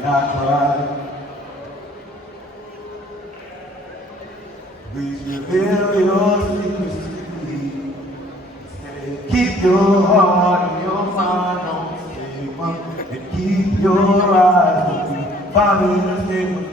and I cry. Please reveal your secrets to me. Keep your heart and your mind on the table, and keep your eyes on me. Follow the table.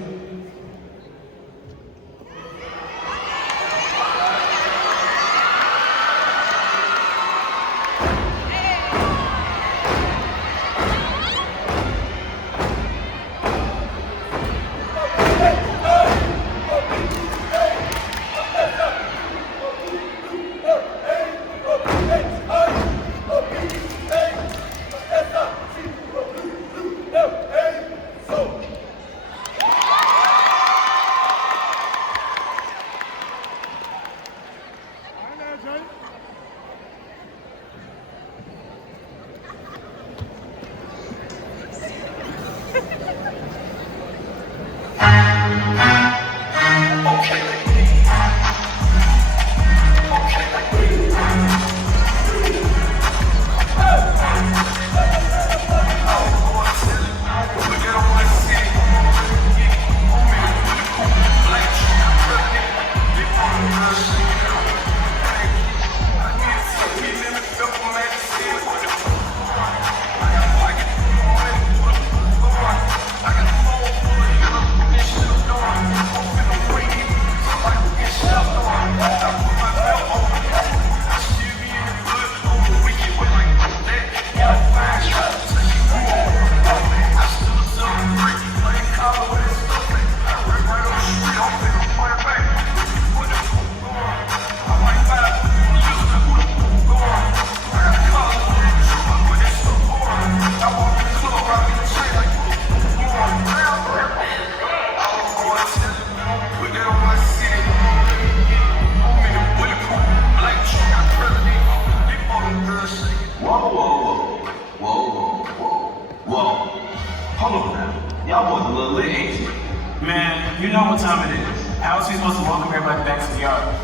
Man, you know what time it is. How else are we supposed to welcome everybody back to the yard?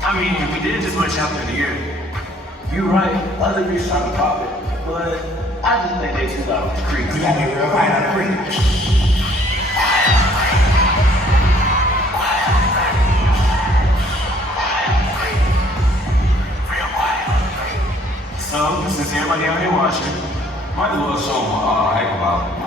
I mean, we did just wish happen in the year. You're right, other groups trying to pop it, but I just think they too loud with the creek. We gotta be real quiet on the creek. So, since everybody out here watching, Might as well show them hype about it.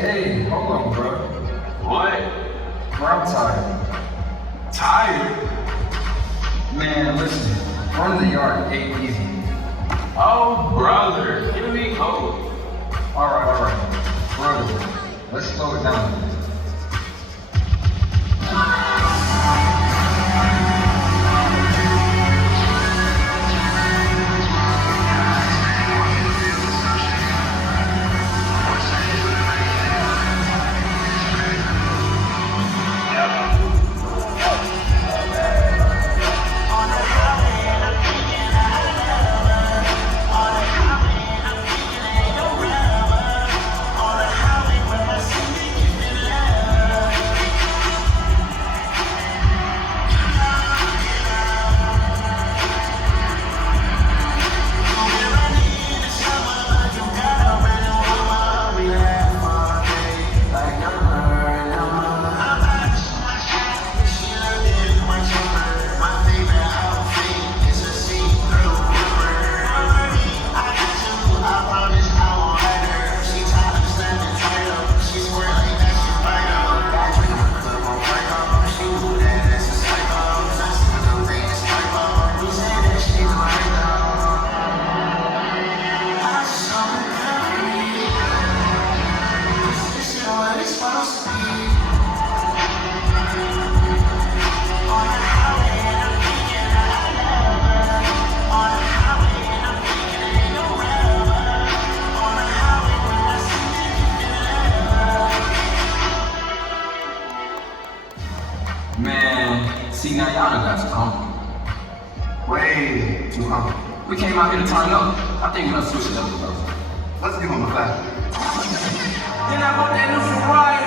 Hey, hold on, bro. what? Bro, I'm tired. Tired? Man, listen, running the yard ain't easy. Oh, brother, give me cold. Alright. Brother, let's slow it down a bit. Man, see now y'all done got too comfortable. Way too humble. We came out here to turn up. I think we're gonna switch it up a little. Let's give him a clap. Then I bought that new Ferrari.